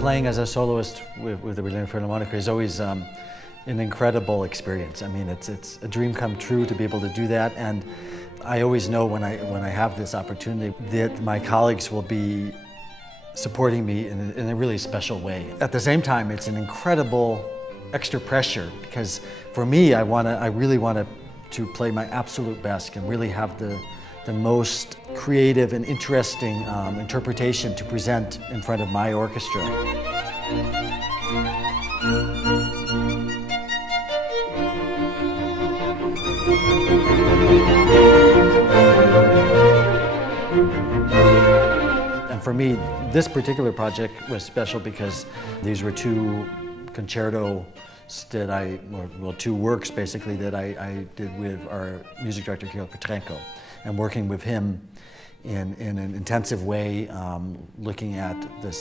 Playing as a soloist with the Berlin Philharmonic is always an incredible experience. I mean, it's a dream come true to be able to do that, and I always know when I have this opportunity that my colleagues will be supporting me in a really special way. At the same time, it's an incredible extra pressure because for me, I really want to play my absolute best and really have the most creative and interesting interpretation to present in front of my orchestra. And for me, this particular project was special because these were two concertos that two works basically that I did with our music director, Georg Petrenko, and working with him in an intensive way, looking at the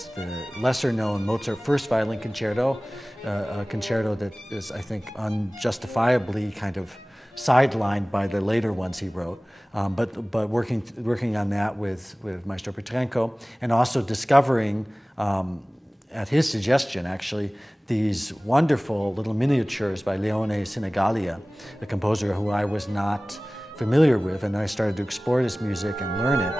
lesser-known Mozart First Violin Concerto, a concerto that is, I think, unjustifiably kind of sidelined by the later ones he wrote, but working on that with Maestro Petrenko, and also discovering, at his suggestion actually, these wonderful little miniatures by Leone Sinigalia, a composer who I was not familiar with, and then I started to explore this music and learn it.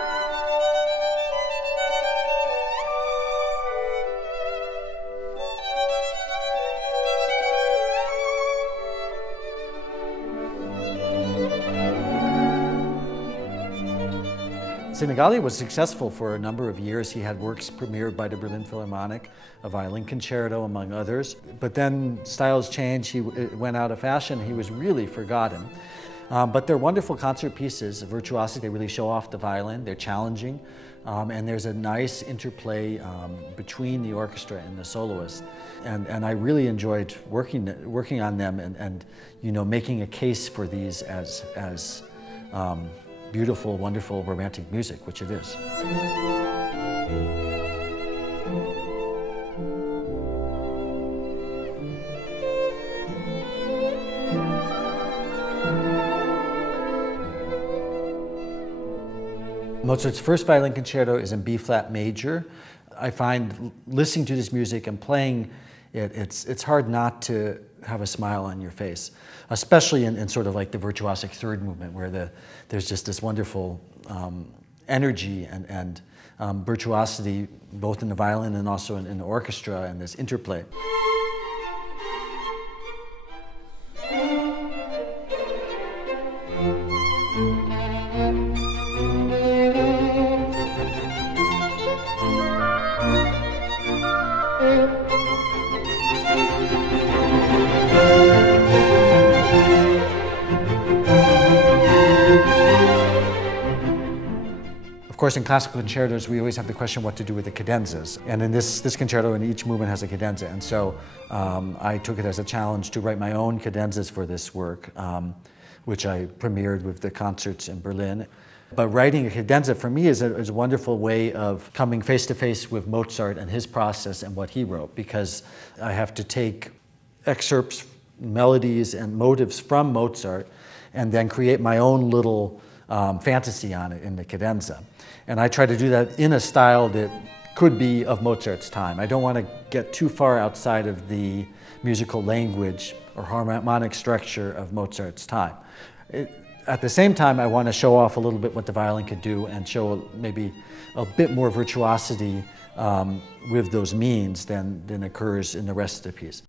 Sinigalia was successful for a number of years. He had works premiered by the Berlin Philharmonic, a violin concerto among others. But then styles changed, it went out of fashion, he was really forgotten. But they're wonderful concert pieces, of virtuosity. They really show off the violin, they're challenging, and there's a nice interplay between the orchestra and the soloist. And I really enjoyed working on them and you know, making a case for these as beautiful, wonderful, romantic music, which it is. Mozart's First Violin Concerto is in B-flat major. I find listening to this music and playing it, it's hard not to have a smile on your face, especially in sort of like the virtuosic third movement where there's just this wonderful energy and virtuosity both in the violin and also in the orchestra and this interplay. Of course, in classical concertos, we always have the question what to do with the cadenzas. And in this concerto, and each movement has a cadenza. And so I took it as a challenge to write my own cadenzas for this work, which I premiered with the concerts in Berlin. But writing a cadenza for me is a wonderful way of coming face to face with Mozart and his process and what he wrote, because I have to take excerpts, melodies, and motives from Mozart and then create my own little fantasy on it in the cadenza. And I try to do that in a style that could be of Mozart's time. I don't want to get too far outside of the musical language or harmonic structure of Mozart's time. At the same time, I want to show off a little bit what the violin could do and show maybe a bit more virtuosity with those means than occurs in the rest of the piece.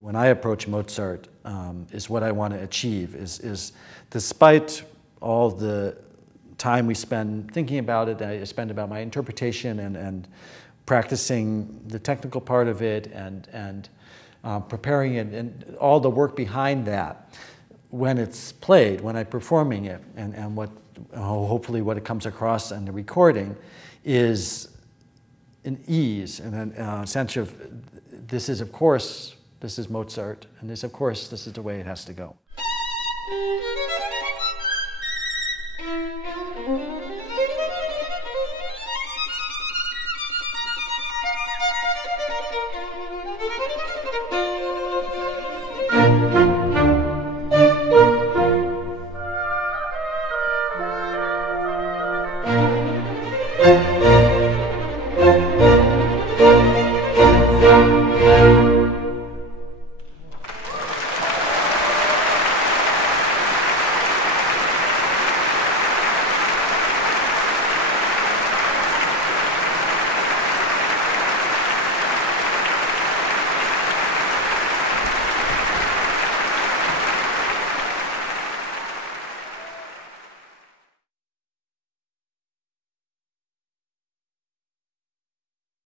When I approach Mozart, is what I want to achieve, is despite all the time we spend thinking about it, I spend about my interpretation and practicing the technical part of it and preparing it and all the work behind that, when it's played, when I'm performing it, and what hopefully what it comes across in the recording is an ease and a sense of this is, of course, this is Mozart, and this, of course, this is the way it has to go. Thank